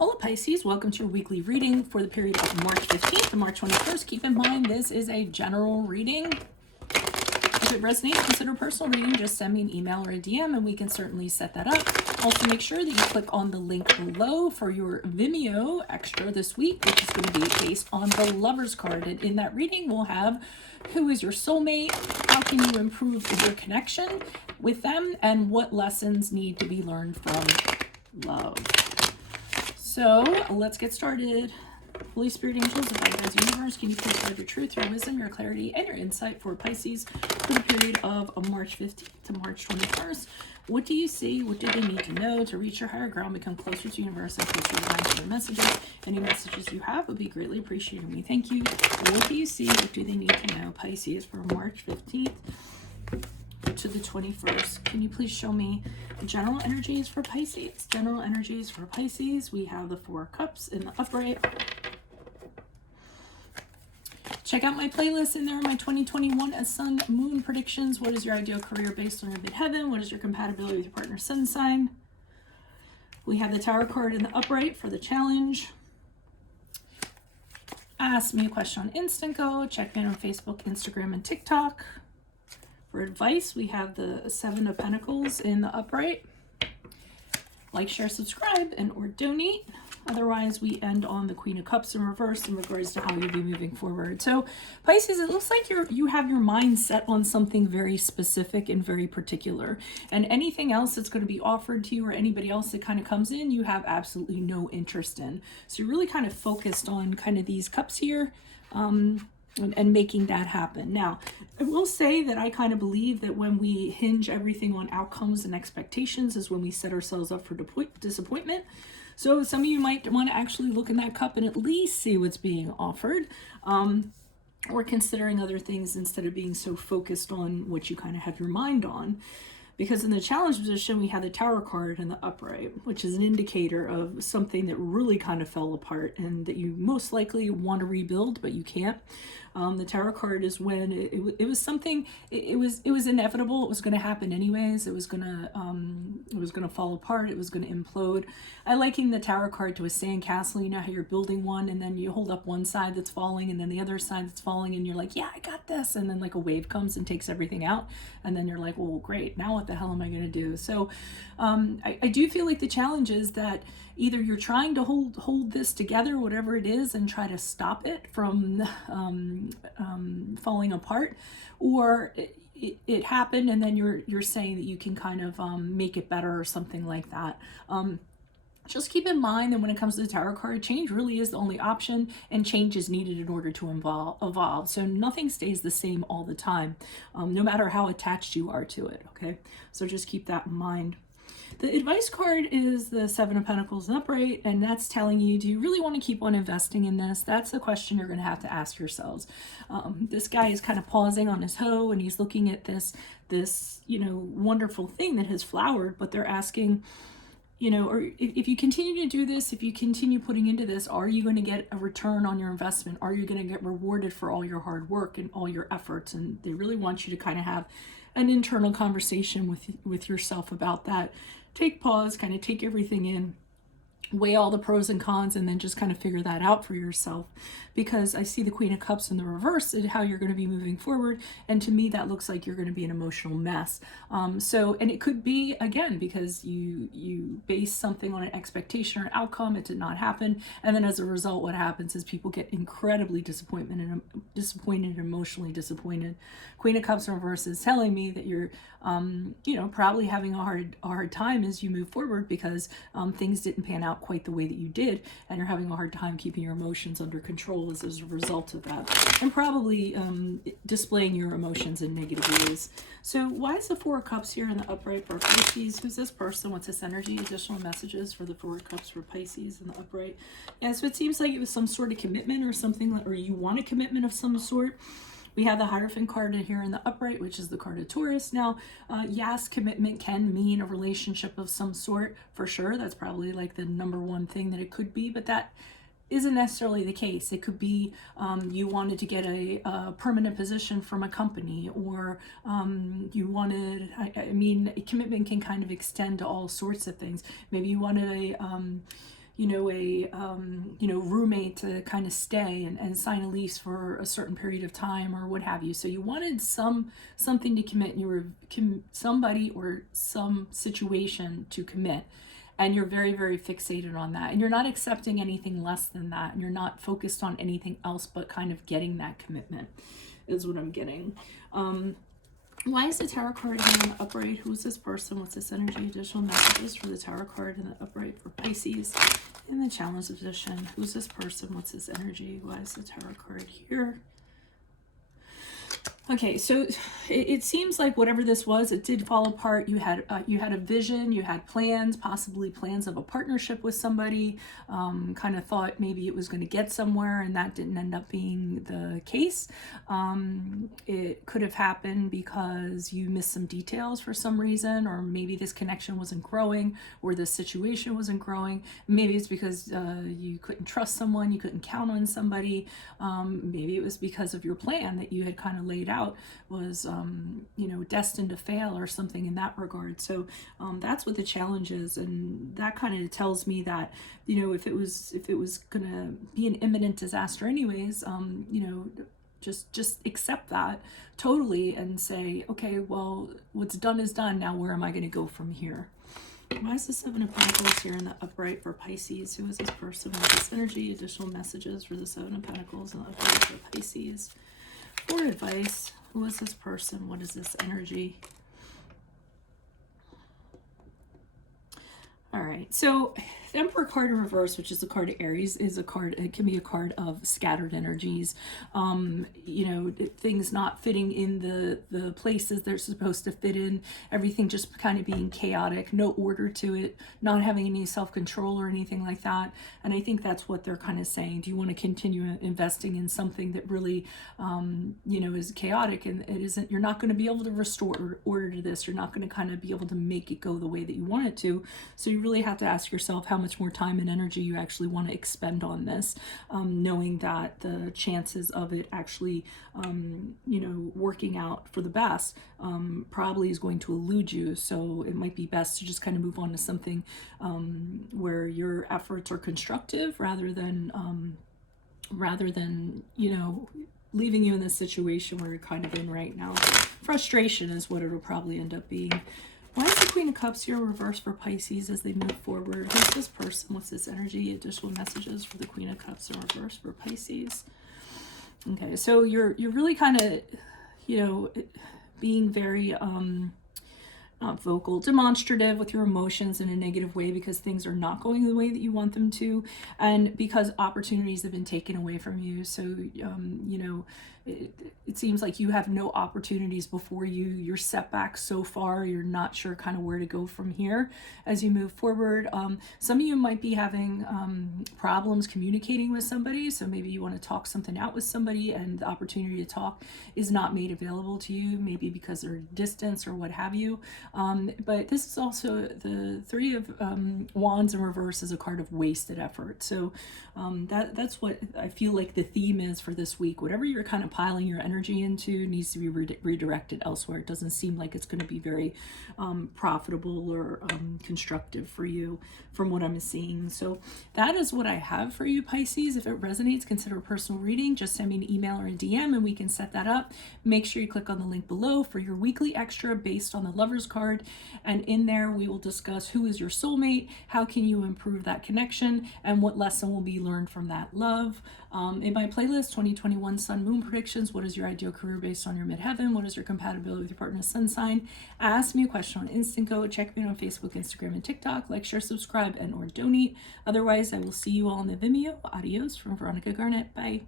Hola Pisces, welcome to your weekly reading for the period of March 15th to March 21st. Keep in mind this is a general reading. If it resonates, consider personal reading. Just send me an email or a DM and we can certainly set that up. Also make sure that you click on the link below for your Vimeo extra this week, which is going to be based on the Lover's card. And in that reading we'll have who is your soulmate, how can you improve your connection with them, and what lessons need to be learned from love. So let's get started. Holy Spirit, angels, of God's universe, can you please provide your truth, your wisdom, your clarity, and your insight for Pisces for the period of March 15th to March 21st? What do you see? What do they need to know to reach your higher ground, become closer to the universe, and closer to divine spirit messages? Any messages you have would be greatly appreciated. We thank you. What do you see? What do they need to know? Pisces for March 15th to the 21st. Can you please show me general energies for Pisces? General energies for Pisces. We have the Four of Cups in the upright. Check out my playlist in there, my 2021 Sun Moon predictions. What is your ideal career based on your midheaven? What is your compatibility with your partner's sun sign? We have the Tower card in the upright for the challenge. Ask me a question on Instant Go. Check me out on Facebook, Instagram, and TikTok. For advice, we have the Seven of Pentacles in the upright. Like, share, subscribe, and or donate. Otherwise, we end on the Queen of Cups in reverse in regards to how you'll be moving forward. So, Pisces, it looks like you have your mind set on something very specific and very particular. And anything else that's going to be offered to you or anybody else that kind of comes in, you have absolutely no interest in. So you're really kind of focused on kind of these cups here. And making that happen. Now, I will say that I kind of believe that when we hinge everything on outcomes and expectations is when we set ourselves up for disappointment. So some of you might want to actually look in that cup and at least see what's being offered, or considering other things instead of being so focused on what you kind of have your mind on. Because in the challenge position, we have the Tower card in the upright, which is an indicator of something that really kind of fell apart and that you most likely want to rebuild, but you can't. The Tower card is when it was something, it was inevitable. It was going to happen anyways. It was going to fall apart. It was going to implode. I liken the Tower card to a sandcastle. You know how you're building one and then you hold up one side that's falling and then the other side that's falling and you're like, yeah, I got this. And then like a wave comes and takes everything out. And then you're like, well, great. Now what the hell am I going to do? So I do feel like the challenge is that either you're trying to hold this together, whatever it is, and try to stop it from falling apart, or it happened and then you're saying that you can kind of make it better or something like that. Just keep in mind that when it comes to the Tower card, change really is the only option, and change is needed in order to evolve. So nothing stays the same all the time, no matter how attached you are to it, okay? So just keep that in mind. The advice card is the Seven of Pentacles upright, and that's telling you, do you really want to keep on investing in this? That's the question you're going to have to ask yourselves. This guy is kind of pausing on his hoe, and he's looking at this wonderful thing that has flowered, but they're asking, or if you continue to do this, if you continue putting into this, are you going to get a return on your investment? Are you going to get rewarded for all your hard work and all your efforts? And they really want you to kind of have an internal conversation with yourself about that. Take pause, kind of take everything in, weigh all the pros and cons, and then just kind of figure that out for yourself. Because I see the Queen of Cups in the reverse and how you're going to be moving forward, and to me that looks like you're going to be an emotional mess. And it could be, again, because you base something on an expectation or an outcome, it did not happen, and then as a result what happens is people get incredibly disappointed and emotionally disappointed. Queen of Cups in reverse is telling me that you're probably having a hard time as you move forward because things didn't pan out quite the way that you did, and you're having a hard time keeping your emotions under control as a result of that, and probably displaying your emotions in negative ways. So why is the Four of Cups here in the upright for Pisces? Who's this person? What's this energy? Additional messages for the Four of Cups for Pisces in the upright. Yeah, so it seems like it was some sort of commitment or something, or you want a commitment of some sort. We have the Hierophant card in here in the upright, which is the card of Taurus. Now, yes, commitment can mean a relationship of some sort, for sure. That's probably like the number one thing that it could be, but that isn't necessarily the case. It could be you wanted to get a permanent position from a company, or you wanted, I mean, commitment can kind of extend to all sorts of things. Maybe you wanted roommate to kind of stay and sign a lease for a certain period of time or what have you. So you wanted something to commit, and you were somebody or some situation to commit. And you're very, very fixated on that. And you're not accepting anything less than that. And you're not focused on anything else but kind of getting that commitment, is what I'm getting. Why is the tarot card here in the upright? Who's this person? What's this energy? Additional messages for the tarot card in the upright for Pisces. In the challenge position, who's this person? What's this energy? Why is the tarot card here? Okay, so it seems like whatever this was, it did fall apart. You had a vision, you had plans, possibly plans of a partnership with somebody. Kind of thought maybe it was going to get somewhere, and that didn't end up being the case. It could have happened because you missed some details for some reason, or maybe this connection wasn't growing, or this situation wasn't growing. Maybe it's because you couldn't trust someone, you couldn't count on somebody. Maybe it was because of your plan that you had kind of laid out was destined to fail or something in that regard. So that's what the challenge is, and that kind of tells me that if it was gonna be an imminent disaster anyways, just accept that totally and say, okay, well, what's done is done. Now where am I going to go from here? Why is the Seven of Pentacles here in the upright for Pisces? Who is this person? What's this energy? Additional messages for the Seven of Pentacles in the upright for Pisces. For advice, who is this person? What is this energy? All right, so the Emperor card in reverse, which is the card of Aries, is a card, it can be a card of scattered energies, things not fitting in the places they're supposed to fit in, everything just kind of being chaotic, no order to it, not having any self-control or anything like that. And I think that's what they're kind of saying. Do you want to continue investing in something that really, is chaotic, and it isn't, you're not going to be able to restore order to this. You're not going to kind of be able to make it go the way that you want it to. So you really have to ask yourself how much more time and energy you actually want to expend on this, knowing that the chances of it actually, working out for the best probably is going to elude you. So it might be best to just kind of move on to something where your efforts are constructive rather than leaving you in this situation where you're kind of in right now. Frustration is what it'll probably end up being. Why is the Queen of Cups here reversed for Pisces as they move forward? Who's this person? What's this energy? Additional messages for the Queen of Cups in reverse for Pisces. Okay, so you're really kind of, being very not vocal, demonstrative with your emotions in a negative way because things are not going the way that you want them to, and because opportunities have been taken away from you. So it seems like you have no opportunities before you. You're set back so far, you're not sure kind of where to go from here as you move forward. Some of you might be having problems communicating with somebody, so maybe you want to talk something out with somebody and the opportunity to talk is not made available to you, maybe because they're distance or what have you. But this is also the Three of Wands in reverse is a card of wasted effort. So that's what I feel like the theme is for this week. Whatever you're kind of piling your energy into needs to be redirected elsewhere. It doesn't seem like it's going to be very profitable or constructive for you from what I'm seeing. So that is what I have for you, Pisces. If it resonates, consider a personal reading. Just send me an email or a DM and we can set that up. Make sure you click on the link below for your weekly extra based on the Lover's card. And in there, we will discuss who is your soulmate, how can you improve that connection, and what lesson will be learned from that love. In my playlist, 2021 Sun Moon Predictions, what is your ideal career based on your midheaven? What is your compatibility with your partner's sun sign? Ask me a question on Instant Go. Check me out on Facebook, Instagram, and TikTok. Like, share, subscribe, and or donate. Otherwise, I will see you all in the Vimeo. Adios from Veronica Garnett. Bye.